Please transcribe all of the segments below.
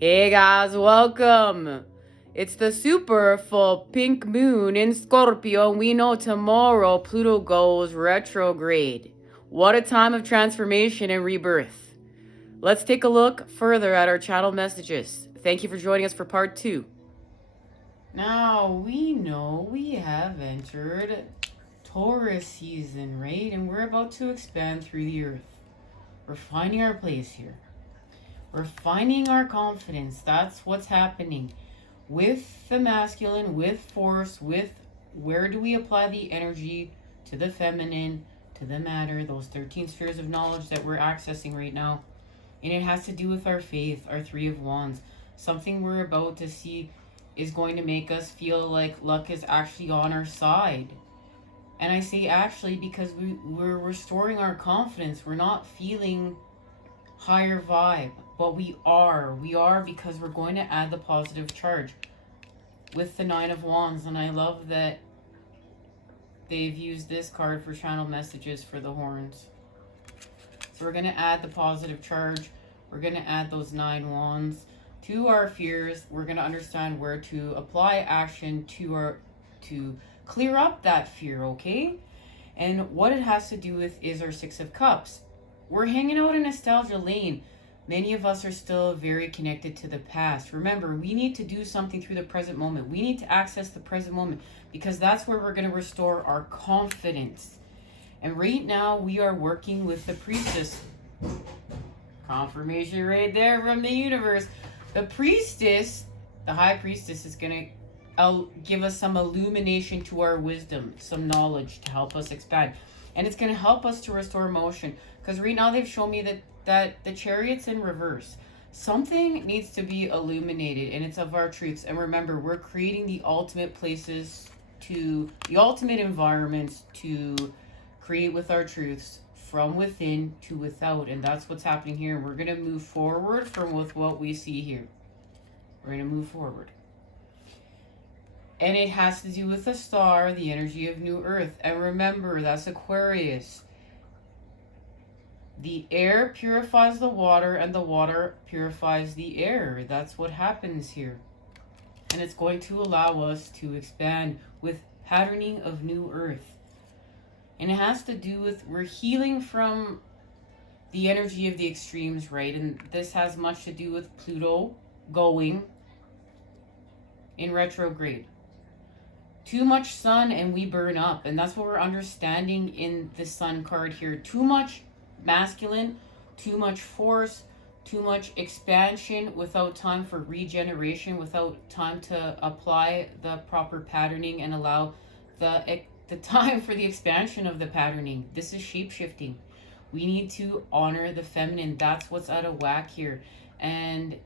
Hey guys, welcome. It's the super full pink moon in Scorpio, and we know tomorrow Pluto goes retrograde. What a time of transformation and rebirth. Let's take a look further at our channel messages. Thank you for joining us for part 2. Now, we know we have entered Taurus season, right? And we're about to expand through the earth. We're finding our place here. We're finding our confidence. That's what's happening with the masculine, with force, with where do we apply the energy to the feminine, to the matter, those 13 spheres of knowledge that we're accessing right now. And it has to do with our faith, our 3 of Wands. Something we're about to see is going to make us feel like luck is actually on our side. And I say actually because we're restoring our confidence. We're not feeling higher vibe, but we are because we're going to add the positive charge with the 9 of Wands. And I love that they've used this card for channel messages for the horns. So we're going to add the positive charge. We're going to add those 9 wands to our fears. We're going to understand where to apply action to clear up that fear, okay? And what it has to do with is our 6 of Cups. We're hanging out in nostalgia lane. Many of us are still very connected to the past. Remember, we need to do something through the present moment. We need to access the present moment because that's where we're going to restore our confidence. And right now, we are working with the Priestess. Confirmation right there from the universe. The Priestess, the High Priestess, is going to give us some illumination to our wisdom, some knowledge to help us expand. And it's going to help us to restore motion. Because right now they've shown me that the Chariot's in reverse. Something needs to be illuminated, and it's of our truths. And remember, we're creating the ultimate places the ultimate environments to create with our truths from within to without. And that's what's happening here. We're going to move forward from with what we see here. We're going to move forward. And it has to do with the star, the energy of new earth. And remember, that's Aquarius. The air purifies the water, and the water purifies the air. That's what happens here. And it's going to allow us to expand with patterning of new earth. And it has to do with, we're healing from the energy of the extremes, right? And this has much to do with Pluto going in retrograde. Too much sun and we burn up. And that's what we're understanding in the sun card here. Too much masculine, too much force, too much expansion without time for regeneration, without time to apply the proper patterning and allow the time for the expansion of the patterning. This is shape-shifting. We need to honor the feminine. That's what's out of whack here. And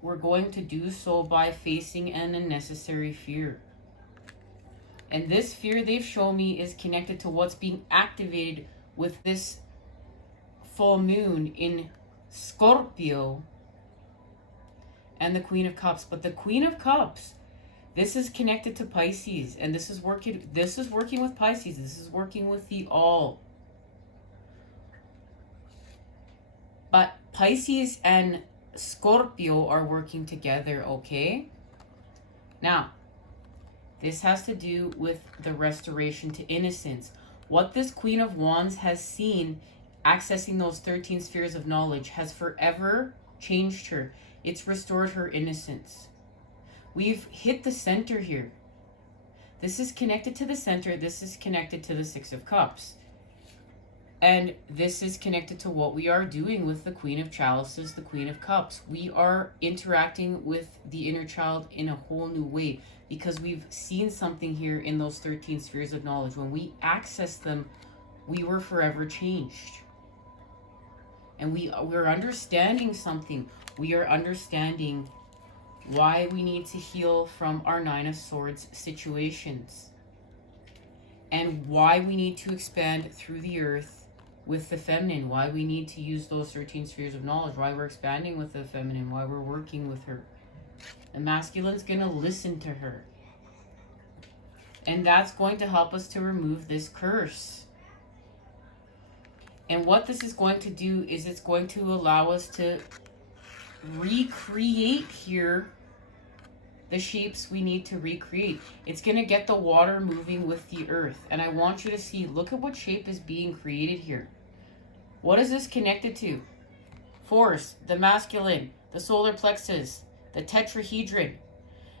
we're going to do so by facing an unnecessary fear. And this fear, they've shown me, is connected to what's being activated with this full moon in Scorpio and the Queen of Cups. But the Queen of Cups, this is connected to Pisces, and this is working with Pisces. This is working with the all. But Pisces and Scorpio are working together, okay? Now, this has to do with the restoration to innocence. What this Queen of Wands has seen, accessing those 13 spheres of knowledge, has forever changed her. It's restored her innocence. We've hit the center here. This is connected to the center. This is connected to the 6 of Cups. And this is connected to what we are doing with the Queen of Chalices, the Queen of Cups. We are interacting with the inner child in a whole new way because we've seen something here in those 13 spheres of knowledge. When we access them, we were forever changed. And we're understanding something. We are understanding why we need to heal from our 9 of Swords situations. And why we need to expand through the earth with the feminine. Why we need to use those 13 spheres of knowledge. Why we're expanding with the feminine. Why we're working with her. The masculine's going to listen to her. And that's going to help us to remove this curse. And what this is going to do is it's going to allow us to recreate here the shapes we need to recreate. It's going to get the water moving with the earth. And I want you to see, look at what shape is being created here. What is this connected to? Force, the masculine, the solar plexus, the tetrahedron.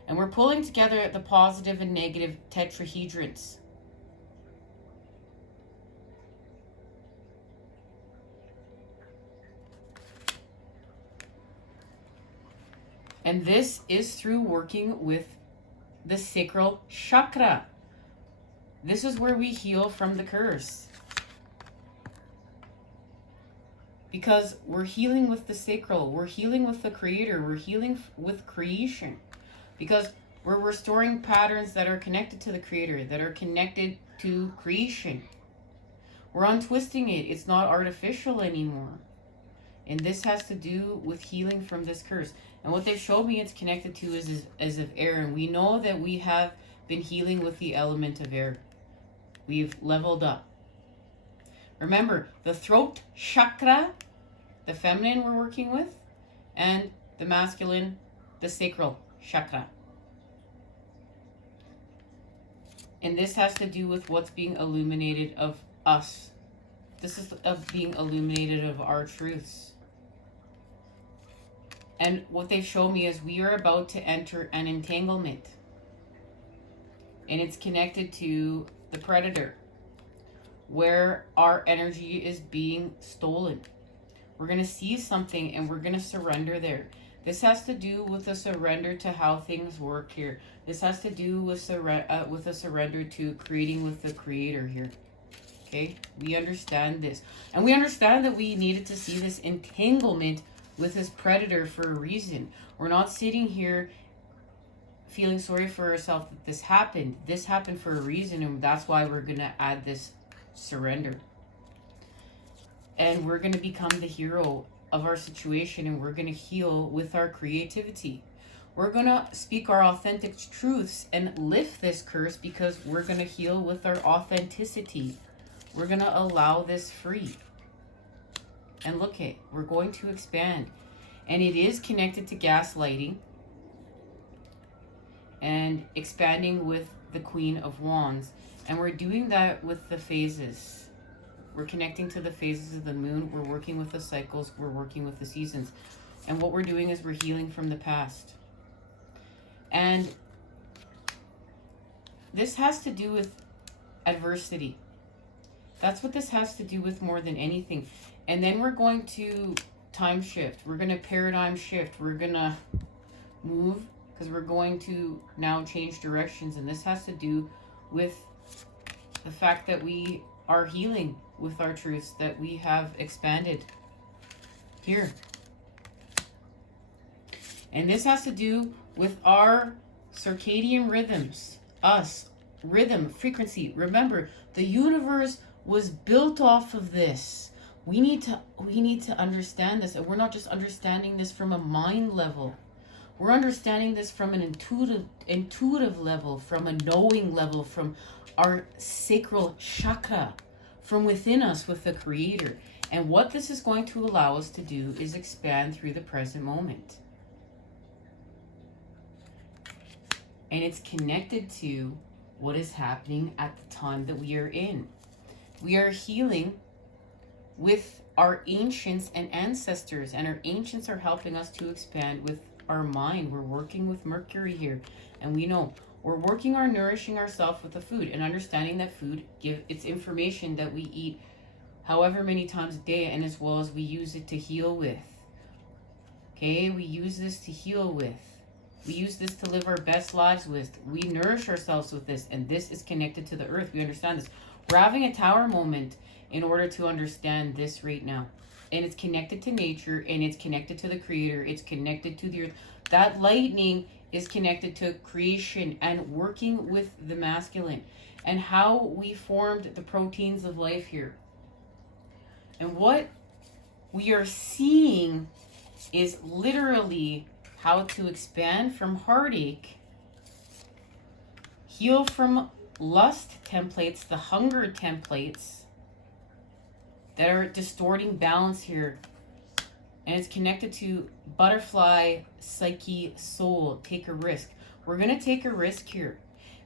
And we're pulling together the positive and negative tetrahedrons. And this is through working with the sacral chakra. This is where we heal from the curse. Because we're healing with the sacral, we're healing with the creator, we're healing with creation. Because we're restoring patterns that are connected to the creator, that are connected to creation. We're untwisting it. It's not artificial anymore. And this has to do with healing from this curse. And what they've showed me it's connected to is of air. And we know that we have been healing with the element of air. We've leveled up. Remember, the throat chakra, the feminine we're working with, and the masculine, the sacral chakra. And this has to do with what's being illuminated of us. This is of being illuminated of our truths. And what they've shown me is we are about to enter an entanglement. And it's connected to the predator, where our energy is being stolen. We're going to see something and we're going to surrender there. This has to do with a surrender to how things work here. This has to do with a surrender to creating with the creator here. Okay, we understand this. And we understand that we needed to see this entanglement with this predator for a reason. We're not sitting here feeling sorry for ourselves that this happened. This happened for a reason, and that's why we're going to add this surrender. And we're going to become the hero of our situation, and we're going to heal with our creativity. We're going to speak our authentic truths and lift this curse because we're going to heal with our authenticity. We're going to allow this free. And look at, we're going to expand. And it is connected to gaslighting and expanding with the Queen of Wands. And we're doing that with the phases. We're connecting to the phases of the moon. We're working with the cycles. We're working with the seasons. And what we're doing is we're healing from the past. And this has to do with adversity. That's what this has to do with more than anything. And then we're going to time shift. We're going to paradigm shift. We're going to move because we're going to now change directions. And this has to do with the fact that we are healing with our truths, that we have expanded here. And this has to do with our circadian rhythms, us, rhythm, frequency. Remember, the universe was built off of this. We need to understand this, and we're not just understanding this from a mind level. We're understanding this from an intuitive level, from a knowing level, from our sacral chakra, from within us with the creator. And what this is going to allow us to do is expand through the present moment. And it's connected to what is happening at the time that we are in. We are healing with our ancients and ancestors, and our ancients are helping us to expand with our mind. We're working with Mercury here, and we know we're working on nourishing ourselves with the food and understanding that food it's information that we eat however many times a day, and as well as we use it to heal with. Okay, we use this to heal with. We use this to live our best lives with. We nourish ourselves with this, and this is connected to the earth. We understand this. We're having a tower moment in order to understand this right now. And it's connected to nature, and it's connected to the creator. It's connected to the earth. That lightning is connected to creation and working with the masculine and how we formed the proteins of life here. And what we are seeing is literally how to expand from heartache, heal from lust templates, the hunger templates that are distorting balance here, And it's connected to butterfly, psyche, soul. Take a risk. We're going to take a risk here.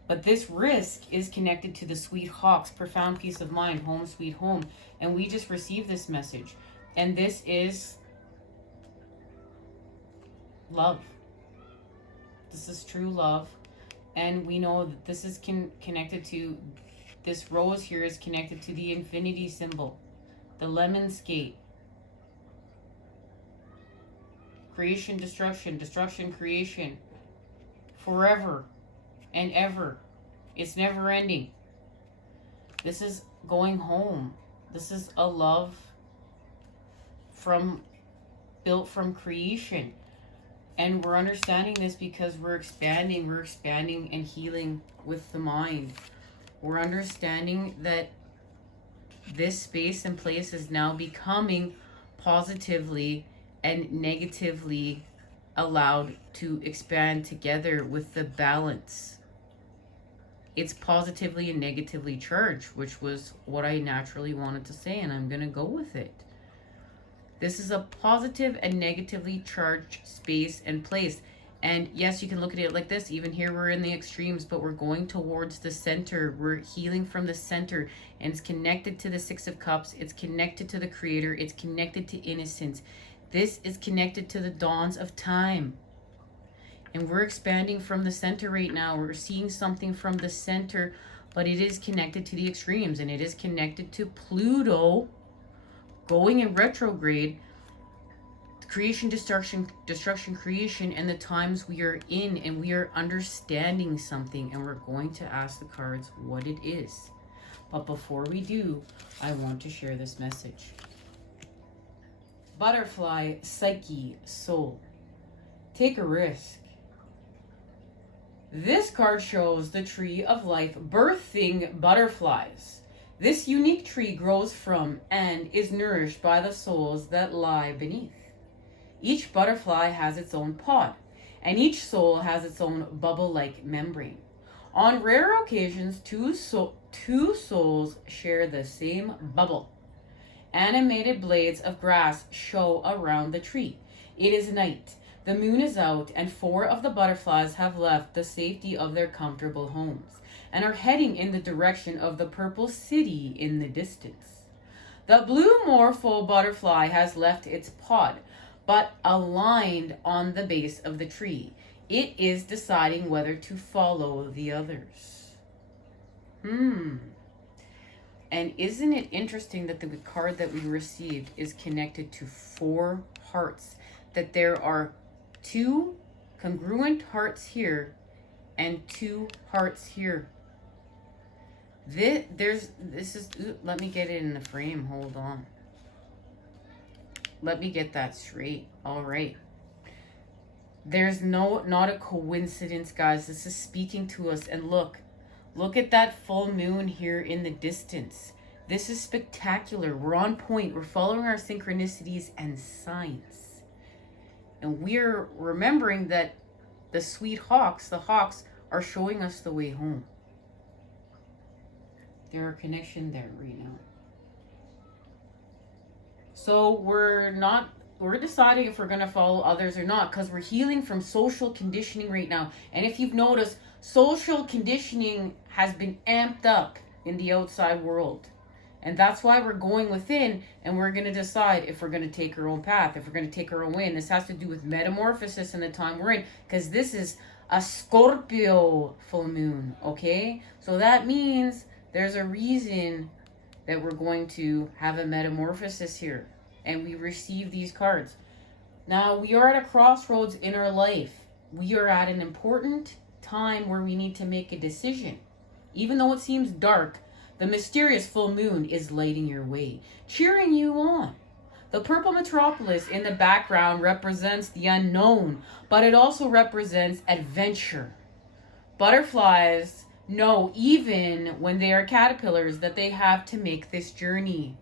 But this risk is connected to the sweet hawks, profound peace of mind, home sweet home. And we just received this message. And this is love. This is true love. And we know that this is connected to, this rose here is connected to the infinity symbol, the lemon skate. Creation, destruction, destruction, creation. Forever and ever. It's never ending. This is going home. This is a love built from creation. And we're understanding this because we're expanding and healing with the mind. We're understanding that this space and place is now becoming positively and negatively allowed to expand together with the balance. It's positively and negatively charged, which was what I naturally wanted to say, and I'm going to go with it. This is a positive and negatively charged space and place. And yes, you can look at it like this. Even here, we're in the extremes, but we're going towards the center. We're healing from the center, and it's connected to the Six of Cups. It's connected to the Creator. It's connected to innocence. This is connected to the dawns of time. And we're expanding from the center right now. We're seeing something from the center, but it is connected to the extremes, and it is connected to Pluto going in retrograde, creation, destruction, creation, and the times we are in, and we are understanding something, and we're going to ask the cards what it is. But before we do, I want to share this message. Butterfly, psyche, soul. Take a risk. This card shows the tree of life birthing butterflies. This unique tree grows from and is nourished by the souls that lie beneath. Each butterfly has its own pod, and each soul has its own bubble-like membrane. On rare occasions, two souls share the same bubble. Animated blades of grass show around the tree. It is night. The moon is out, and 4 of the butterflies have left the safety of their comfortable homes and are heading in the direction of the purple city in the distance. The blue morpho butterfly has left its pod, but aligned on the base of the tree. It is deciding whether to follow the others. And isn't it interesting that the card that we received is connected to 4 hearts? That there are 2 congruent hearts here and 2 hearts here. Let me get it in the frame. Hold on. Let me get that straight. All right. There's not a coincidence, guys. This is speaking to us. And look at that full moon here in the distance. This is spectacular. We're on point. We're following our synchronicities and signs. And we're remembering that the sweet hawks, the hawks, are showing us the way home. There's a connection there right now. So we're deciding if we're going to follow others or not, because we're healing from social conditioning right now. And if you've noticed, social conditioning has been amped up in the outside world. And that's why we're going within, and we're going to decide if we're going to take our own path, if we're going to take our own way. And this has to do with metamorphosis and the time we're in, because this is a Scorpio full moon, okay? So that means there's a reason that we're going to have a metamorphosis here. And we receive these cards. Now, we are at a crossroads in our life. We are at an important time where we need to make a decision. Even though it seems dark, the mysterious full moon is lighting your way, cheering you on. The purple metropolis in the background represents the unknown, but it also represents adventure. Butterflies know, even when they are caterpillars, that they have to make this journey.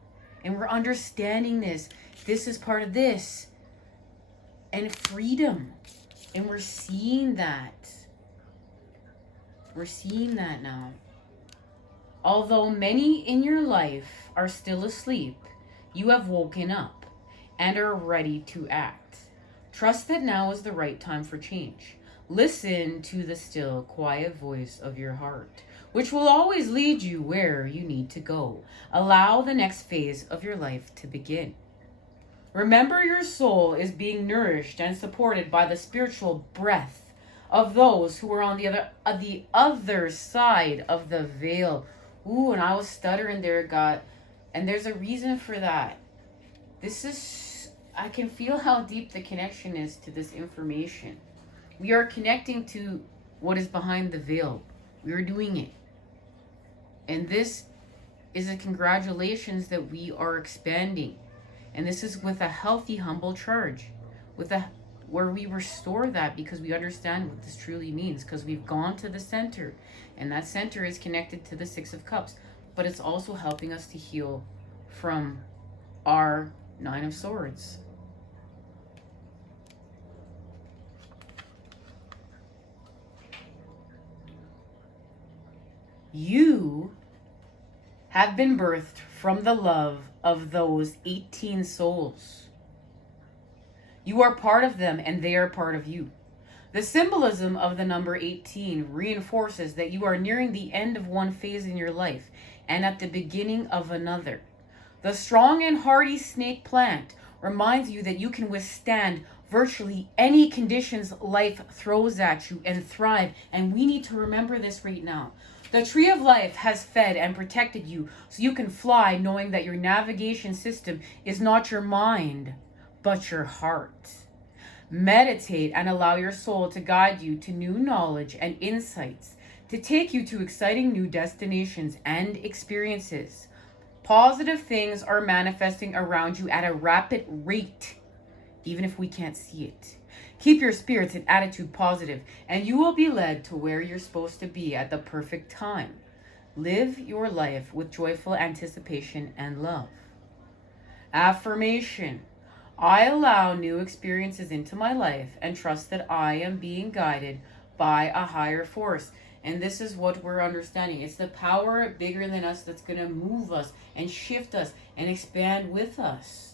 And we're understanding this. This is part of this. And freedom. And we're seeing that. We're seeing that now. Although many in your life are still asleep, you have woken up. and are ready to act. Trust that now is the right time for change. Listen to the still, quiet voice of your heart, which will always lead you where you need to go. Allow the next phase of your life to begin. Remember, your soul is being nourished and supported by the spiritual breath of those who are on the other side of the veil. Ooh, and I was stuttering there, God. And there's a reason for that. I can feel how deep the connection is to this information. We are connecting to what is behind the veil. We are doing it. And this is a congratulations that we are expanding. And this is with a healthy, humble charge. Where we restore that because we understand what this truly means. Because we've gone to the center. And that center is connected to the Six of Cups. But it's also helping us to heal from our Nine of Swords. You have been birthed from the love of those 18 souls. You are part of them and they are part of you. The symbolism of the number 18 reinforces that you are nearing the end of one phase in your life and at the beginning of another. The strong and hardy snake plant reminds you that you can withstand virtually any conditions life throws at you and thrive. And we need to remember this right now. The tree of life has fed and protected you so you can fly, knowing that your navigation system is not your mind, but your heart. Meditate and allow your soul to guide you to new knowledge and insights, to take you to exciting new destinations and experiences. Positive things are manifesting around you at a rapid rate, even if we can't see it. Keep your spirits and attitude positive, and you will be led to where you're supposed to be at the perfect time. Live your life with joyful anticipation and love. Affirmation. I allow new experiences into my life and trust that I am being guided by a higher force. And this is what we're understanding. It's the power bigger than us that's going to move us and shift us and expand with us.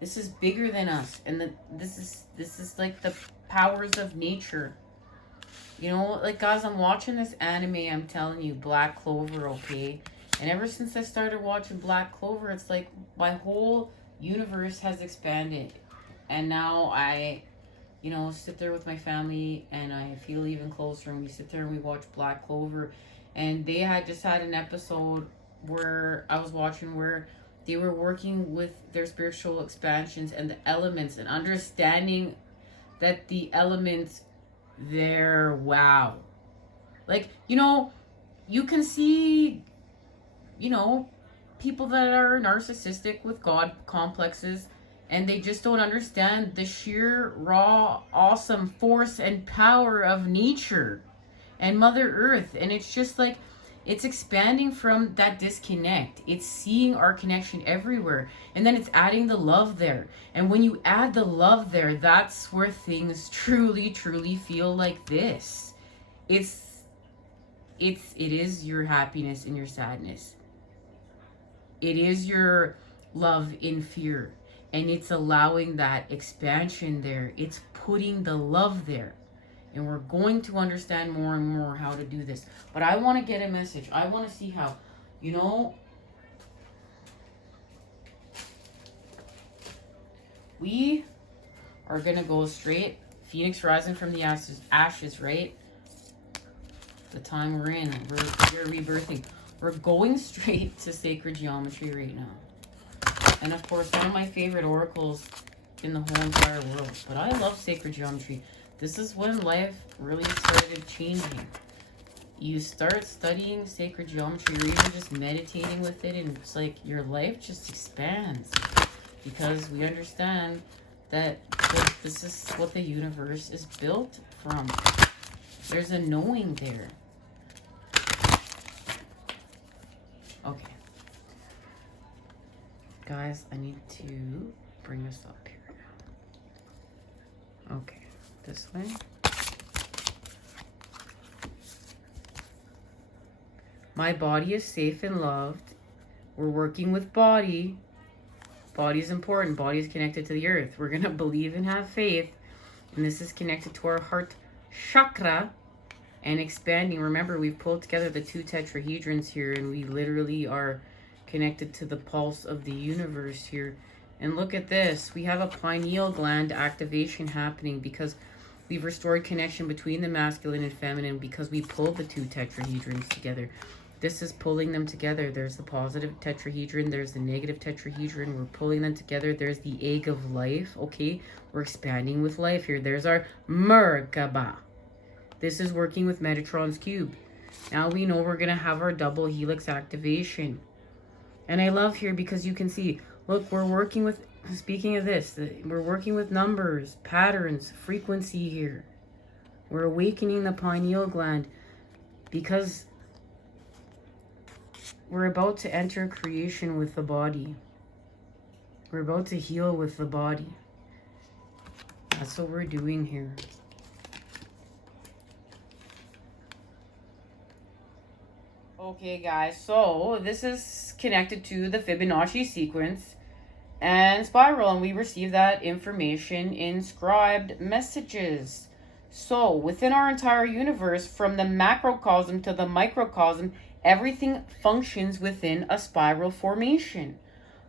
This is bigger than us, and this is like the powers of nature. You know, like guys, I'm watching this anime, I'm telling you, Black Clover, okay? And ever since I started watching Black Clover, it's like my whole universe has expanded. And now I, sit there with my family and I feel even closer, and we sit there and we watch Black Clover. And they had just had an episode where I was watching where they were working with their spiritual expansions and the elements and understanding that the elements, they're wow. Like, you can see, people that are narcissistic with God complexes, and they just don't understand the sheer, raw, awesome force and power of nature and Mother Earth. And it's just like, it's expanding from that disconnect. It's seeing our connection everywhere. And then it's adding the love there. And when you add the love there, that's where things truly, truly feel like this. It is your happiness and your sadness. It is your love in fear. And it's allowing that expansion there. It's putting the love there. And we're going to understand more and more how to do this. But I want to get a message. I want to see how, we are going to go straight. Phoenix rising from the ashes, right? The time we're in. We're rebirthing. We're going straight to sacred geometry right now. And of course, one of my favorite oracles in the whole entire world. But I love sacred geometry. This is when life really started changing. You start studying sacred geometry or even just meditating with it, and it's like your life just expands. Because we understand that this is what the universe is built from. There's a knowing there. Okay. Guys, I need to bring this up here now. Okay. This way. My body is safe and loved. We're working with body. Body is important. Body is connected to the earth. We're going to believe and have faith. And this is connected to our heart chakra and expanding. Remember, we've pulled together the 2 tetrahedrons here, and we literally are connected to the pulse of the universe here. And look at this. We have a pineal gland activation happening because we've restored connection between the masculine and feminine because we pulled the 2 tetrahedrons together. This is pulling them together. There's the positive tetrahedron. There's the negative tetrahedron. We're pulling them together. There's the egg of life. Okay, we're expanding with life here. There's our Merkaba. This is working with Metatron's cube. Now we know we're going to have our double helix activation. And I love here because you can see, look, we're working with, speaking of this, we're working with numbers, patterns, frequency here. We're awakening the pineal gland because we're about to enter creation with the body. We're about to heal with the body. That's what we're doing here. Okay, guys, so this is connected to the Fibonacci sequence and spiral, and we receive that information in scribed messages. So within our entire universe, from the macrocosm to the microcosm, everything functions within a spiral formation.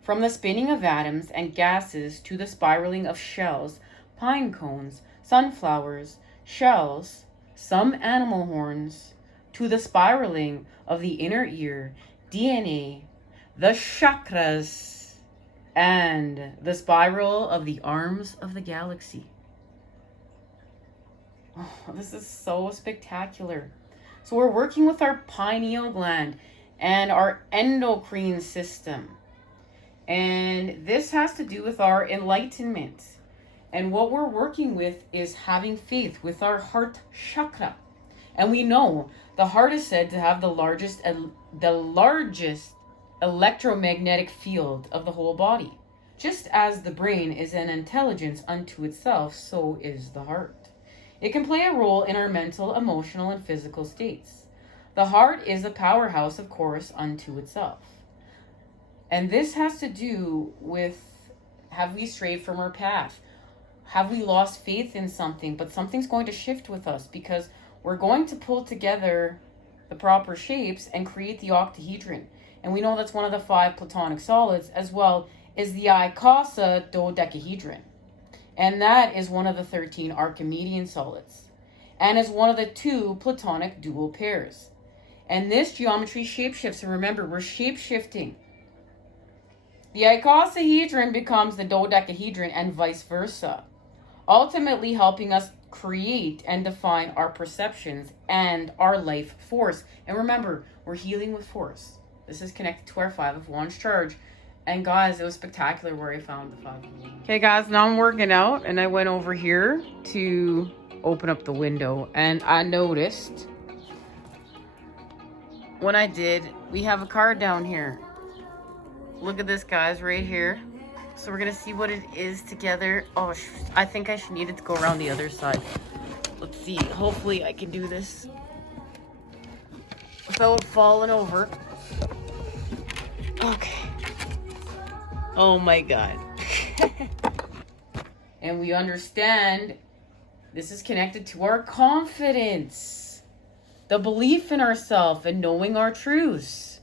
From the spinning of atoms and gases to the spiraling of shells, pine cones, sunflowers, shells, some animal horns, to the spiraling of the inner ear, DNA, the chakras, and the spiral of the arms of the galaxy. Oh, this is so spectacular. So we're working with our pineal gland and our endocrine system. And this has to do with our enlightenment. And what we're working with is having faith with our heart chakra. And we know the heart is said to have the largest electromagnetic field of the whole body. Just as the brain is an intelligence unto itself, so is the heart. It can play a role in our mental, emotional, and physical states. The heart is a powerhouse, of course, unto itself. And this has to do with, have we strayed from our path? Have we lost faith in something? But something's going to shift with us because we're going to pull together the proper shapes and create the octahedron. And we know that's one of the 5 platonic solids, as well as the icosahedron. And that is one of the 13 Archimedean solids. And is one of the 2 platonic dual pairs. And this geometry shapeshifts. And remember, we're shapeshifting. The icosahedron becomes the dodecahedron and vice versa, ultimately helping us create and define our perceptions and our life force. And remember, we're healing with force. This is connected to our 5 of Wands charge. And guys, it was spectacular where I found the 5 of Wands. Okay guys, now I'm working out and I went over here to open up the window and I noticed when I did, we have a card down here. Look at this, guys, right here. So we're gonna see what it is together. Oh, I think I needed to go around the other side. Let's see. Hopefully I can do this without falling over. Okay. Oh my God. And we understand this is connected to our confidence, the belief in ourselves and knowing our truths,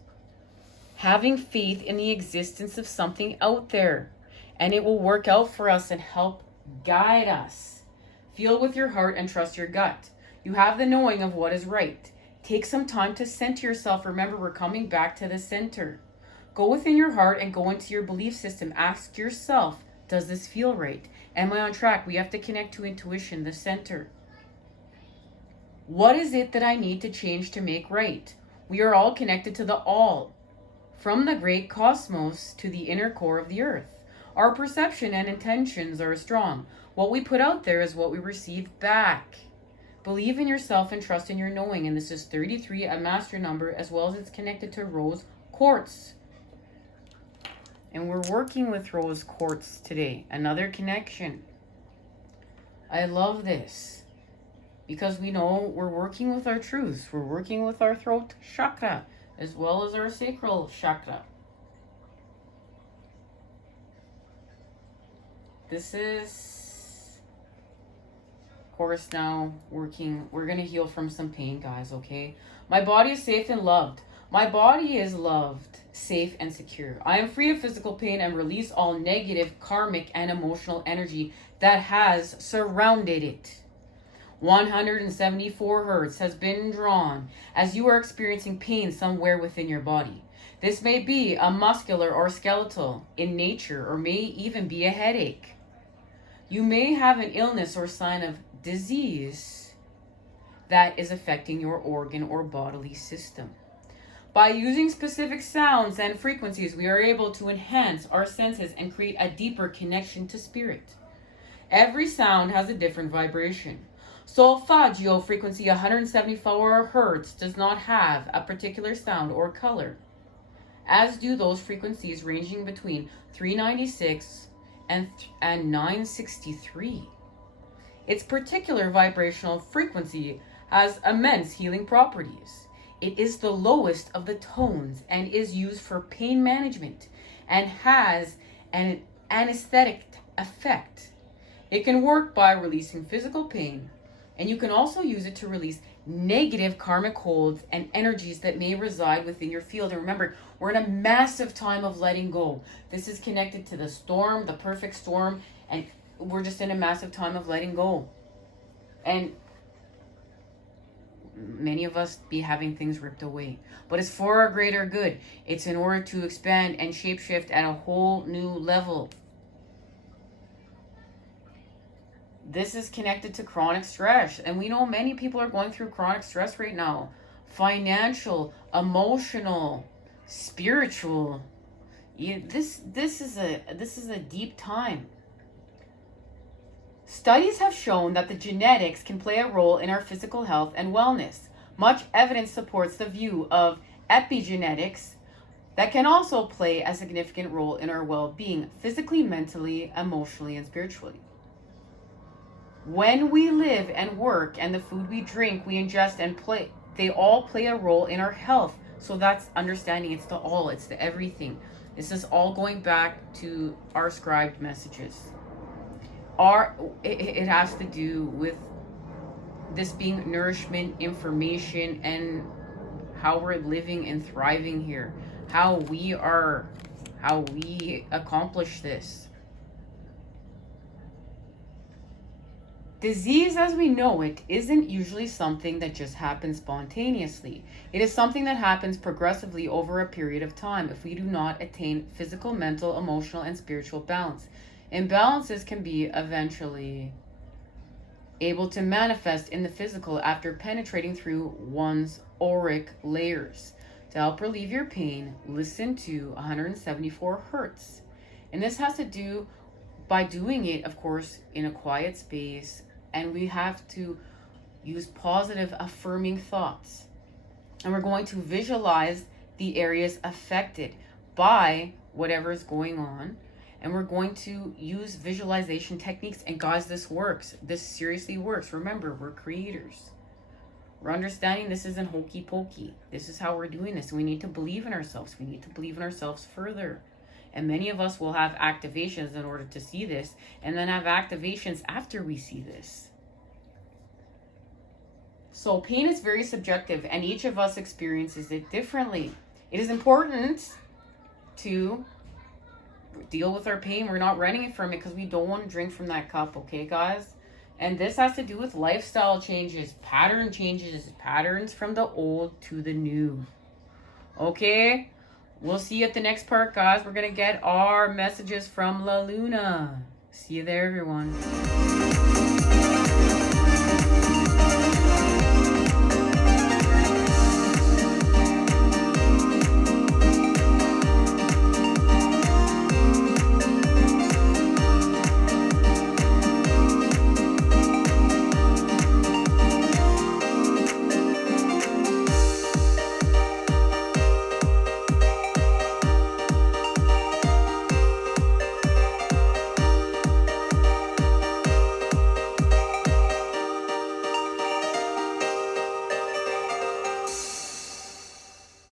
having faith in the existence of something out there. And it will work out for us and help guide us. Feel with your heart and trust your gut. You have the knowing of what is right. Take some time to center yourself. Remember, we're coming back to the center. Go within your heart and go into your belief system. Ask yourself, does this feel right? Am I on track? We have to connect to intuition, the center. What is it that I need to change to make right? We are all connected to the all, from the great cosmos to the inner core of the earth. Our perception and intentions are strong. What we put out there is what we receive back. Believe in yourself and trust in your knowing. And this is 33, a master number, as well as it's connected to rose quartz. And we're working with rose quartz today. Another connection. I love this because we know we're working with our truths. We're working with our throat chakra as well as our sacral chakra. This is, of course, now working. We're going to heal from some pain, guys, okay? My body is safe and loved. My body is loved, safe, and secure. I am free of physical pain and release all negative, karmic, and emotional energy that has surrounded it. 174 hertz has been drawn as you are experiencing pain somewhere within your body. This may be a muscular or skeletal in nature, or may even be a headache. You may have an illness or sign of disease that is affecting your organ or bodily system. By using specific sounds and frequencies, we are able to enhance our senses and create a deeper connection to spirit. Every sound has a different vibration. Solfeggio frequency 174 hertz does not have a particular sound or color, as do those frequencies ranging between 396 and 963. Its particular vibrational frequency has immense healing properties. It is the lowest of the tones and is used for pain management and has an anesthetic effect. It can work by releasing physical pain, and you can also use it to release negative karmic holds and energies that may reside within your field. And remember, we're in a massive time of letting go. This is connected to the storm, the perfect storm, and we're just in a massive time of letting go. And many of us be having things ripped away, but it's for our greater good. It's in order to expand and shapeshift at a whole new level. This is connected to chronic stress, and we know many people are going through chronic stress right now. Financial, emotional, spiritual. This is a deep time. Studies have shown that the genetics can play a role in our physical health and wellness. Much evidence supports the view of epigenetics that can also play a significant role in our well-being, physically, mentally, emotionally, and spiritually. When we live and work, and the food we drink, we ingest and play, they all play a role in our health. So that's understanding. It's the all, it's the everything. This is all going back to our scribed messages. It has to do with this being nourishment, information, and how we're living and thriving here. How we accomplish this. Disease as we know it isn't usually something that just happens spontaneously. It is something that happens progressively over a period of time if we do not attain physical, mental, emotional, and spiritual balance. Imbalances can be eventually able to manifest in the physical after penetrating through one's auric layers. To help relieve your pain, listen to 174 hertz. And this has to do by doing it, of course, in a quiet space, and we have to use positive affirming thoughts. And we're going to visualize the areas affected by whatever is going on. And we're going to use visualization techniques. And guys, this works. This seriously works. Remember, we're creators. We're understanding this isn't hokey pokey. This is how we're doing this. We need to believe in ourselves. We need to believe in ourselves further. And many of us will have activations in order to see this, and then have activations after we see this. So pain is very subjective, and each of us experiences it differently. It is important to deal with our pain. We're not running from it because we don't want to drink from that cup, okay, guys? And this has to do with lifestyle changes, patterns from the old to the new. Okay? We'll see you at the next part, guys. We're going to get our messages from La Luna. See you there, everyone.